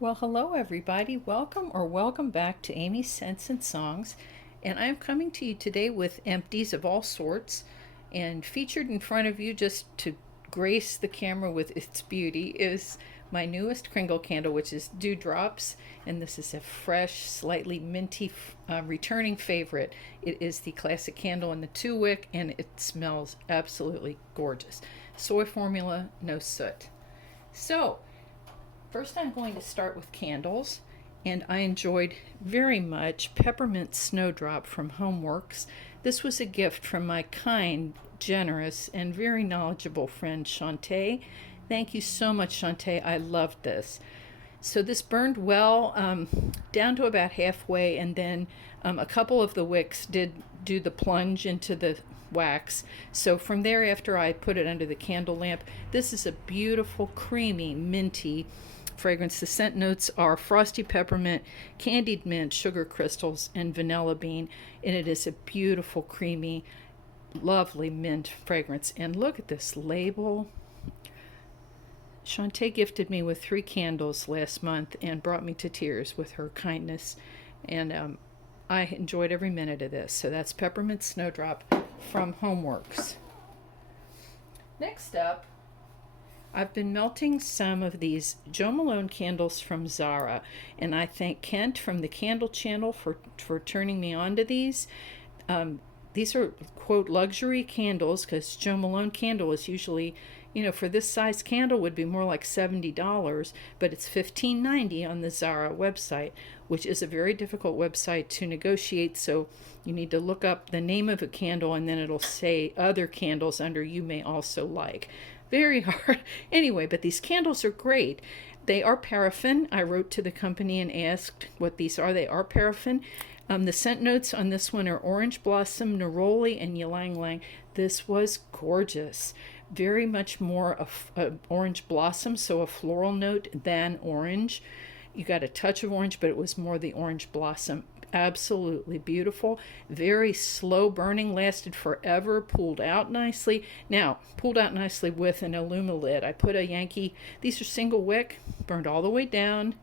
Well, hello everybody. Welcome back to Amy's Scents and Songs. And I'm coming to you today with empties of all sorts. And featured in front of you, just to grace the camera with its beauty, is my newest Kringle candle, which is Dewdrops. And this is a fresh, slightly minty, returning favorite. It is the classic candle in the 2-wick, and it smells absolutely gorgeous. Soy formula, no soot. So, first, I'm going to start with candles, and I enjoyed very much Peppermint Snowdrop from Homeworks. This was a gift from my kind, generous, and very knowledgeable friend Shantae. Thank you so much, Shantae. I loved this. So this burned well down to about halfway, and then a couple of the wicks did do the plunge into the wax. So from there, after I put it under the candle lamp, this is a beautiful, creamy, minty fragrance. The scent notes are frosty peppermint, candied mint, sugar crystals, and vanilla bean. And it is a beautiful, creamy, lovely mint fragrance. And look at this label. Shantae gifted me with 3 candles last month and brought me to tears with her kindness. And I enjoyed every minute of this. So that's Peppermint Snowdrop from Homeworks. Next up, I've been melting some of these Jo Malone candles from Zara, and I thank Kent from the Candle Channel for turning me on to these. These are, quote, luxury candles, because Jo Malone candle is usually, for this size candle would be more like $70, but it's $15.90 on the Zara website, which is a very difficult website to negotiate, so you need to look up the name of a candle, and then it'll say other candles under you may also like. Very hard. Anyway, but these candles are great. They are paraffin. I wrote to the company and asked what these are. They are paraffin. The scent notes on this one are orange blossom, neroli, and ylang ylang. This was gorgeous. Very much more of orange blossom, so a floral note than orange. You got a touch of orange, but it was more the orange blossom. Absolutely beautiful. Very slow burning, lasted forever, pulled out nicely. Now, pulled out nicely with an Illuma lid. I put a Yankee, these are single wick, burned all the way down.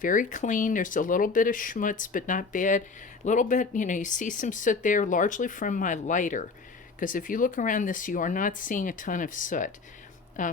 Very clean. There's a little bit of schmutz, but not bad. A little bit, you see some soot there, largely from my lighter. Because if you look around this, you are not seeing a ton of soot.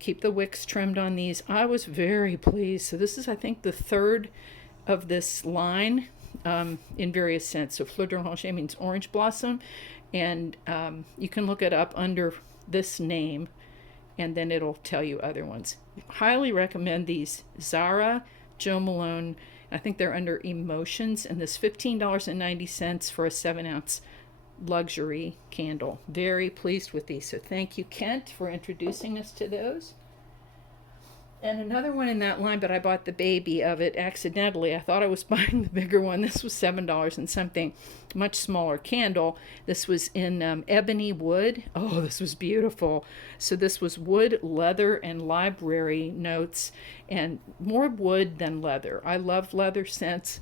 Keep the wicks trimmed on these. I was very pleased. So this is, I think, the 3rd of this line. In various scents. So Fleur d'Oranger means orange blossom, and you can look it up under this name, and then it'll tell you other ones. Highly recommend these Zara, Jo Malone. I think they're under Emotions, and this $15.90 for a 7-ounce luxury candle. Very pleased with these. So thank you, Kent, for introducing us to those. And another one in that line, but I bought the baby of it accidentally. I thought I was buying the bigger one. This was $7 and something, much smaller candle. This was in Ebony Wood. Oh, this was beautiful. So this was wood, leather, and library notes, and more wood than leather. I love leather scents.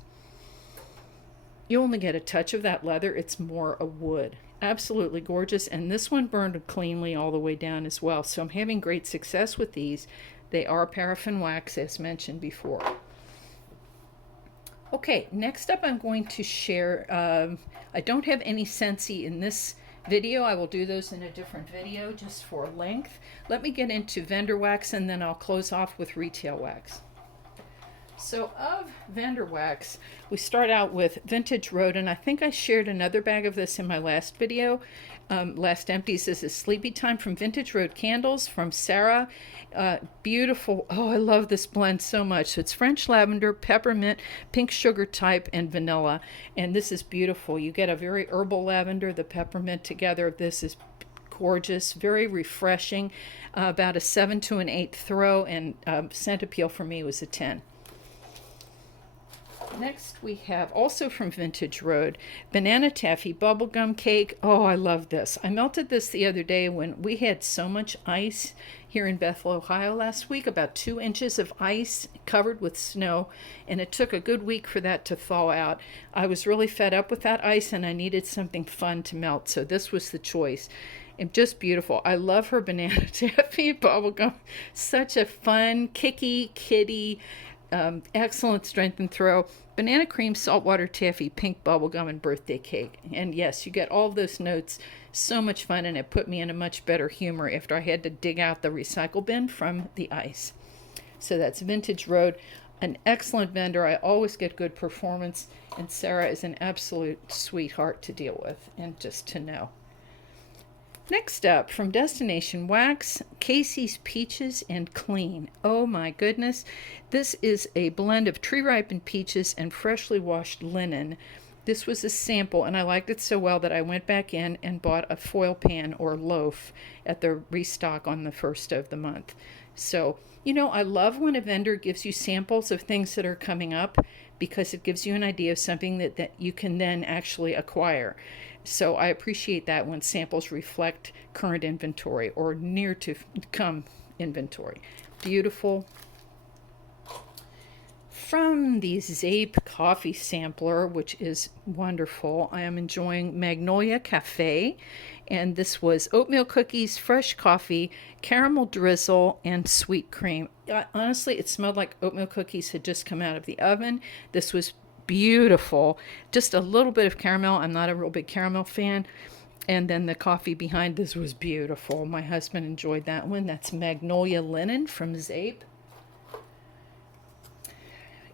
You only get a touch of that leather. It's more a wood. Absolutely gorgeous. And this one burned cleanly all the way down as well. So I'm having great success with these. They are paraffin wax, as mentioned before. Okay, next up I'm going to share, I don't have any Scentsy in this video. I will do those in a different video just for length. Let me get into vendor wax, and then I'll close off with retail wax. So of vendor wax, we start out with Vintage Road, and I think I shared another bag of this in my last video. Last Empties. This is Sleepy Time from Vintage Road Candles from Zara. Beautiful. Oh, I love this blend so much. So it's French lavender, peppermint, pink sugar type, and vanilla. And this is beautiful. You get a very herbal lavender, the peppermint together. This is gorgeous, very refreshing. About a 7 to an 8 throw, and scent appeal for me was a 10. Next we have, also from Vintage Road, Banana Taffy Bubblegum Cake. Oh, I love this. I melted this the other day when we had so much ice here in Bethel, Ohio last week, about 2 inches of ice covered with snow, and it took a good week for that to thaw out. I was really fed up with that ice, and I needed something fun to melt, so this was the choice. And just beautiful. I love her Banana Taffy Bubblegum. Such a fun, kicky, kitty, excellent strength and throw, banana cream, saltwater taffy, pink bubblegum, and birthday cake. And yes, you get all of those notes. So much fun, and it put me in a much better humor after I had to dig out the recycle bin from the ice. So that's Vintage Road, an excellent vendor. I always get good performance, and Sarah is an absolute sweetheart to deal with and just to know. Next up, from Destination Wax, Casey's Peaches and Clean. Oh my goodness. This is a blend of tree-ripened peaches and freshly washed linen. This was a sample, and I liked it so well that I went back in and bought a foil pan or loaf at the restock on the first of the month. So, you know, I love when a vendor gives you samples of things that are coming up, because it gives you an idea of something that you can then actually acquire. So I appreciate that when samples reflect current inventory or near to come inventory. Beautiful. From the Zape coffee sampler, which is wonderful, I am enjoying Magnolia Cafe. And this was oatmeal cookies, fresh coffee, caramel drizzle, and sweet cream. Honestly, it smelled like oatmeal cookies had just come out of the oven. This was beautiful. Just a little bit of caramel. I'm not a real big caramel fan. And then the coffee behind this was beautiful. My husband enjoyed that one. That's Magnolia Linen from Zape.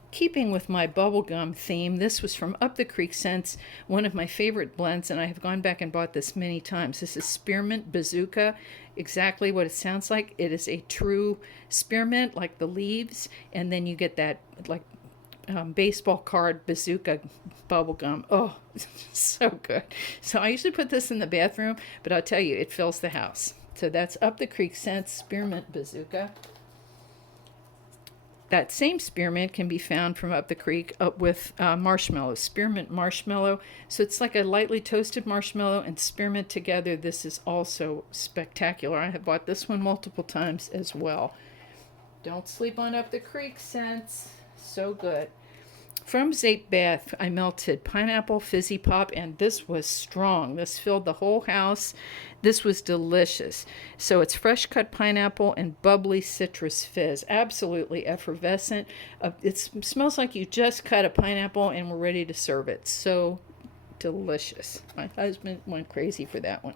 Keeping with my bubblegum theme, this was from Up the Creek Scents, one of my favorite blends, and I have gone back and bought this many times. This is Spearmint Bazooka, exactly what it sounds like. It is a true spearmint, like the leaves, and then you get that like baseball card bazooka bubblegum. Oh, so good. So I usually put this in the bathroom, but I'll tell you, it fills the house. So that's Up the Creek Scents, Spearmint Bazooka. That same spearmint can be found from up the creek with marshmallow, spearmint marshmallow. So it's like a lightly toasted marshmallow and spearmint together. This is also spectacular. I have bought this one multiple times as well. Don't sleep on Up the Creek scents. So good. From Zape Bath, I melted pineapple, fizzy pop, and this was strong. This filled the whole house. This was delicious. So it's fresh cut pineapple and bubbly citrus fizz. Absolutely effervescent. It smells like you just cut a pineapple and were ready to serve it. So delicious. My husband went crazy for that one.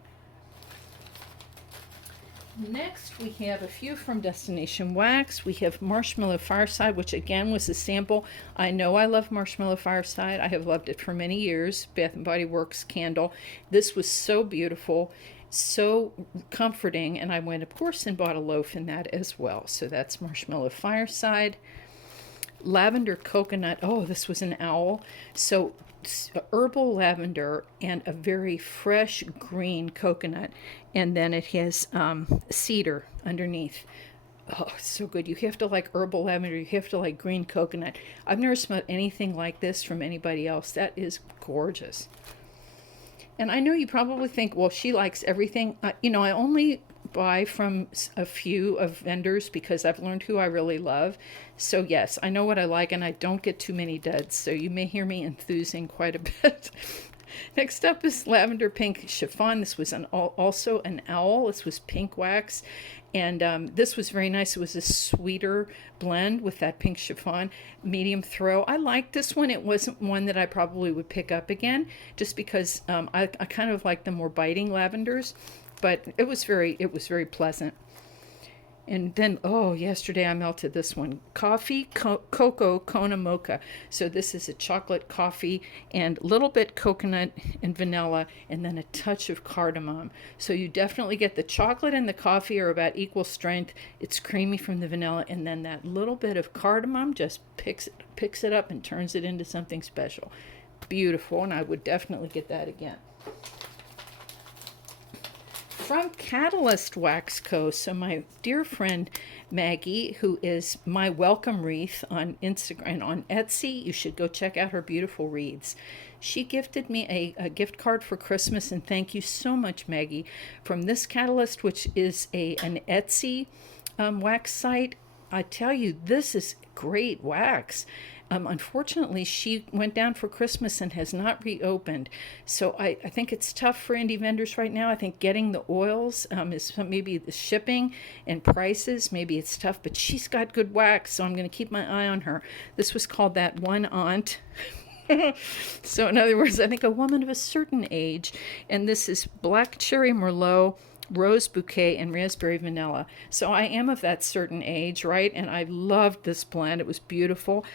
Next, we have a few from Destination Wax. We have Marshmallow Fireside, which again was a sample. I know I love Marshmallow Fireside. I have loved it for many years. Bath & Body Works candle. This was so beautiful, so comforting, and I went, of course, and bought a loaf in that as well. So that's Marshmallow Fireside. Lavender Coconut. Oh, this was an owl. So herbal lavender and a very fresh green coconut, and then it has cedar underneath. Oh, it's so good. You have to like herbal lavender, you have to like green coconut. I've never smelled anything like this from anybody else. That is gorgeous. And I know you probably think, well, she likes everything. I only buy from a few of vendors because I've learned who I really love. So yes, I know what I like, and I don't get too many duds. So you may hear me enthusing quite a bit. Next up is Lavender Pink Chiffon. This was also an owl. This was pink wax. And this was very nice. It was a sweeter blend with that pink chiffon, medium throw. I liked this one. It wasn't one that I probably would pick up again, just because I kind of like the more biting lavenders. But it was very pleasant. And then, yesterday I melted this one. Coffee, Cocoa, Kona Mocha. So this is a chocolate coffee and a little bit coconut and vanilla, and then a touch of cardamom. So you definitely get the chocolate and the coffee are about equal strength. It's creamy from the vanilla, and then that little bit of cardamom just picks it up and turns it into something special. Beautiful, and I would definitely get that again. From Catalyst Wax Co. So my dear friend Maggie, who is my welcome wreath on Instagram and on Etsy, you should go check out her beautiful wreaths. She gifted me a gift card for Christmas, and thank you so much, Maggie, from this Catalyst, which is an Etsy wax site. I tell you, this is great wax. Unfortunately, she went down for Christmas and has not reopened. So I think it's tough for indie vendors right now. I think getting the oils is maybe the shipping and prices. Maybe it's tough, but she's got good wax, so I'm going to keep my eye on her. This was called That One Aunt. So in other words, I think a woman of a certain age. And this is Black Cherry Merlot, Rose Bouquet, and Raspberry Vanilla. So I am of that certain age, right? And I loved this blend. It was beautiful.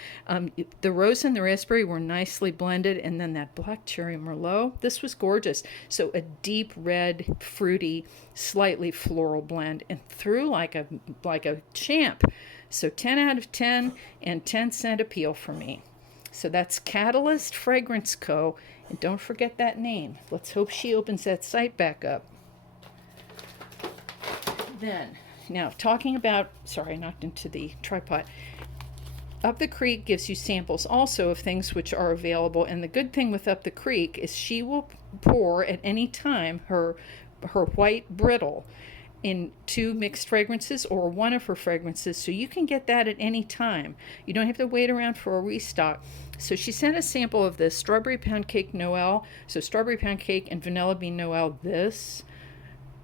The rose and the raspberry were nicely blended, and then that Black Cherry Merlot, this was gorgeous. So a deep red, fruity, slightly floral blend, and through like a champ. So 10 out of 10 and 10-cent appeal for me. So that's Catalyst Fragrance Co. And don't forget that name. Let's hope she opens that site back up. Then, now talking about, sorry, I knocked into the tripod. Up the Creek gives you samples also of things which are available. And the good thing with Up the Creek is she will pour at any time her white brittle in 2 mixed fragrances or one of her fragrances. So you can get that at any time. You don't have to wait around for a restock. So she sent a sample of this Strawberry Pound Cake Noel. So Strawberry Pound Cake and Vanilla Bean Noel. This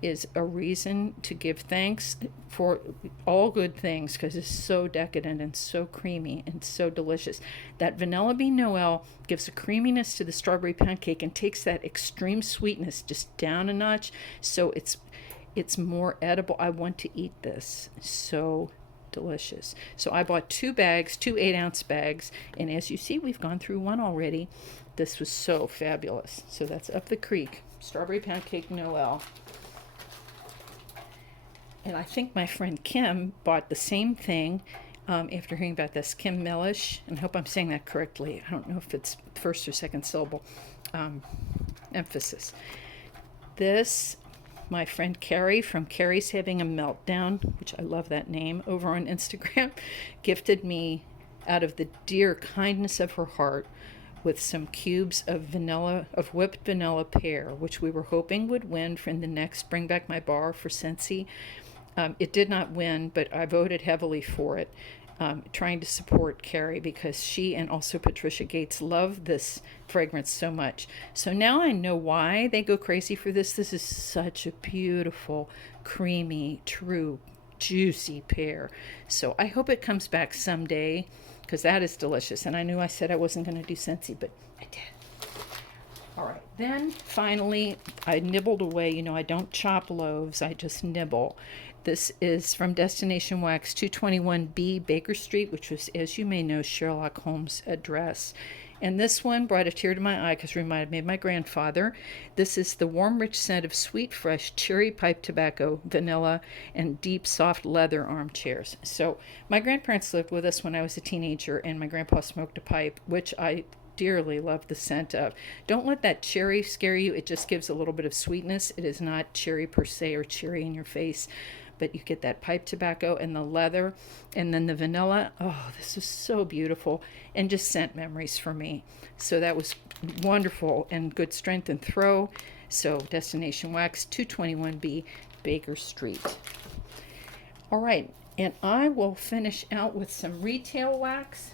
is a reason to give thanks for all good things because it's so decadent and so creamy and so delicious. That Vanilla Bean Noel gives a creaminess to the Strawberry Pound Cake and takes that extreme sweetness just down a notch. So it's more edible. I want to eat this. So delicious. So I bought 2 bags, 2 8-ounce bags, and as you see, we've gone through one already. This was so fabulous. So that's Up the Creek, Strawberry Pound Cake Noel. And I think my friend Kim bought the same thing after hearing about this. Kim Mellish, and I hope I'm saying that correctly. I don't know if it's first or second syllable emphasis. This, my friend Carrie from Carrie's Having a Meltdown, which I love that name, over on Instagram, gifted me out of the dear kindness of her heart with some cubes of whipped vanilla pear, which we were hoping would win from the next Bring Back My Bar for Scentsy. It did not win, but I voted heavily for it, trying to support Carrie because she and also Patricia Gates love this fragrance so much. So now I know why they go crazy for this. This is such a beautiful, creamy, true, juicy pear. So I hope it comes back someday because that is delicious. And I knew I said I wasn't going to do Scentsy, but I did. All right, then finally I nibbled away. I don't chop loaves, I just nibble. This is from Destination Wax 221B Baker Street, which was, as you may know, Sherlock Holmes' address. And this one brought a tear to my eye because it reminded me of my grandfather. This is the warm, rich scent of sweet, fresh cherry pipe tobacco, vanilla, and deep, soft leather armchairs. So my grandparents lived with us when I was a teenager, and my grandpa smoked a pipe, which I dearly love the scent of. Don't let that cherry scare you. It just gives a little bit of sweetness. It is not cherry per se or cherry in your face, but you get that pipe tobacco and the leather and then the vanilla. Oh, this is so beautiful and just scent memories for me. So that was wonderful and good strength and throw. So Destination Wax 221B Baker Street. All right, and I will finish out with some retail wax.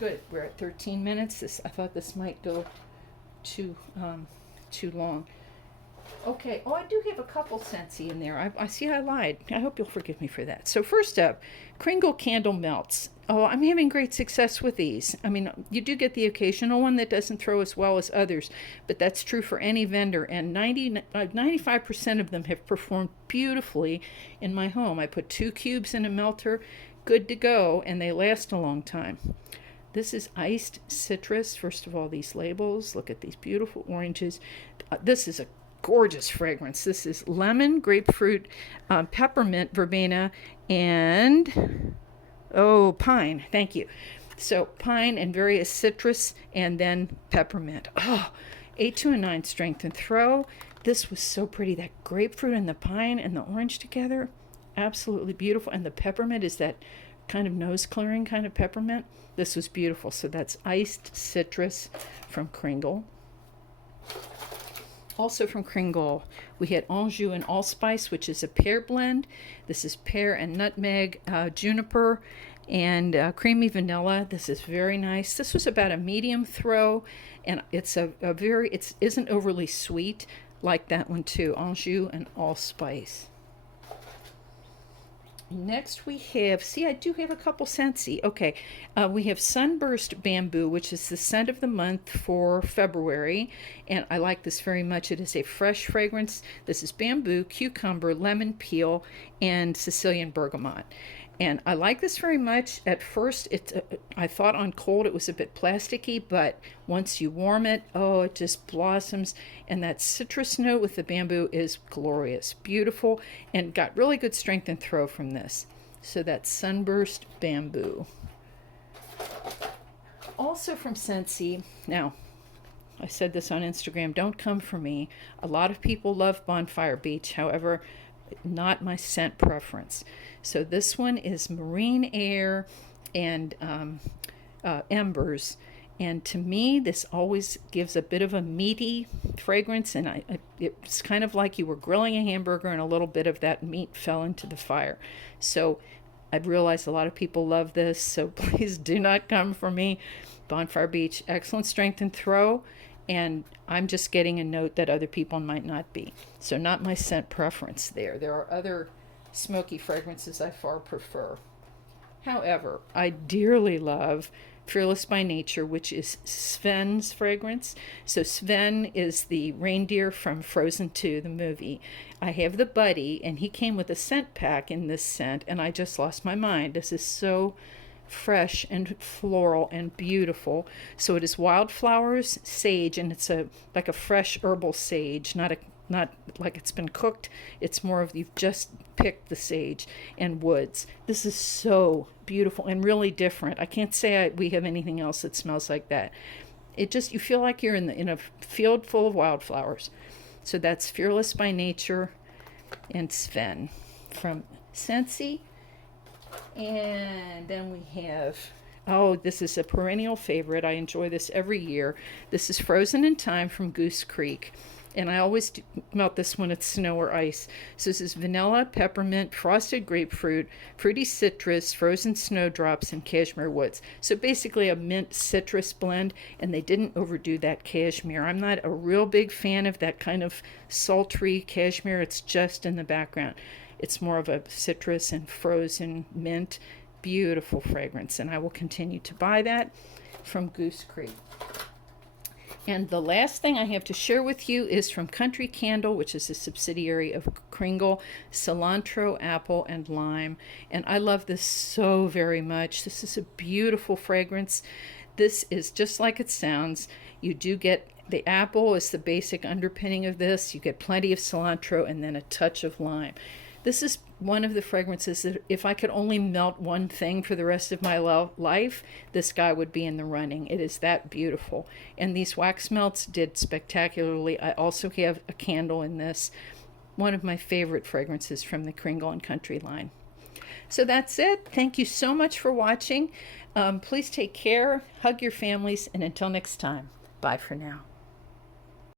Good, we're at 13 minutes. I thought this might go too long. Okay, I do have a couple Scentsy in there. I see I lied. I hope you'll forgive me for that. So first up, Kringle Candle Melts. Oh, I'm having great success with these. I mean, you do get the occasional one that doesn't throw as well as others, but that's true for any vendor, and 95% of them have performed beautifully in my home. I put 2 cubes in a melter, good to go, and they last a long time. This is Iced Citrus. First of all, these labels. Look at these beautiful oranges. This is a gorgeous fragrance. This is lemon, grapefruit, peppermint, verbena, and pine. Thank you. So pine and various citrus, and then peppermint. 8 to a 9 strength and throw. This was so pretty. That grapefruit and the pine and the orange together, absolutely beautiful. And the peppermint is that kind of nose clearing kind of peppermint. This was beautiful. So that's Iced Citrus from Kringle. Also from Kringle, we had Anjou and Allspice, which is a pear blend. This is pear and nutmeg, juniper, and creamy vanilla. This is very nice. This was about a medium throw, and it's it isn't overly sweet like that one too, Anjou and Allspice. Next we have, see, I do have a couple Scentsy. Okay, we have Sunburst Bamboo, which is the scent of the month for February, and I like this very much. It is a fresh fragrance. This is bamboo, cucumber, lemon peel, and Sicilian bergamot. And I like this very much. At first, I thought on cold it was a bit plasticky, but once you warm it, oh, it just blossoms. And that citrus note with the bamboo is glorious, beautiful, and got really good strength and throw from this. So that's Sunburst Bamboo. Also from Scentsy, now, I said this on Instagram, don't come for me. A lot of people love Bonfire Beach, however, not my scent preference. So this one is Marine Air and Embers. And to me, this always gives a bit of a meaty fragrance. And it's kind of like you were grilling a hamburger and a little bit of that meat fell into the fire. So I've realized a lot of people love this. So please do not come for me. Bonfire Beach, excellent strength and throw. And I'm just getting a note that other people might not be. So not my scent preference there. There are other smoky fragrances I far prefer. However, I dearly love Fearless by Nature, which is Sven's fragrance. So Sven is the reindeer from Frozen 2, the movie. I have the Buddy, and he came with a scent pack in this scent, and I just lost my mind. This is so fresh and floral and beautiful. So it is wildflowers, sage, and it's like a fresh herbal sage, not like it's been cooked. It's more of you've just picked the sage, and woods. This is so beautiful and really different. I can't say we have anything else that smells like that. It just, you feel like you're in a field full of wildflowers. So that's Fearless by Nature and Sven from Scentsy. And then we have, oh, this is a perennial favorite. I enjoy this every year. This is Frozen in Time from Goose Creek. And I always melt this when it's snow or ice. So this is vanilla, peppermint, frosted grapefruit, fruity citrus, frozen snowdrops, and cashmere woods. So basically a mint citrus blend, and they didn't overdo that cashmere. I'm not a real big fan of that kind of sultry cashmere. It's just in the background. It's more of a citrus and frozen mint. Beautiful fragrance, and I will continue to buy that from Goose Creek. And the last thing I have to share with you is from Country Candle, which is a subsidiary of Kringle, cilantro, apple, and lime. And I love this so very much. This is a beautiful fragrance. This is just like it sounds. You do get the apple is the basic underpinning of this. You get plenty of cilantro and then a touch of lime. This is one of the fragrances that if I could only melt one thing for the rest of my life, this guy would be in the running. It is that beautiful. And these wax melts did spectacularly. I also have a candle in this. One of my favorite fragrances from the Kringle and Country line. So that's it. Thank you so much for watching. Please take care, hug your families, and until next time, bye for now.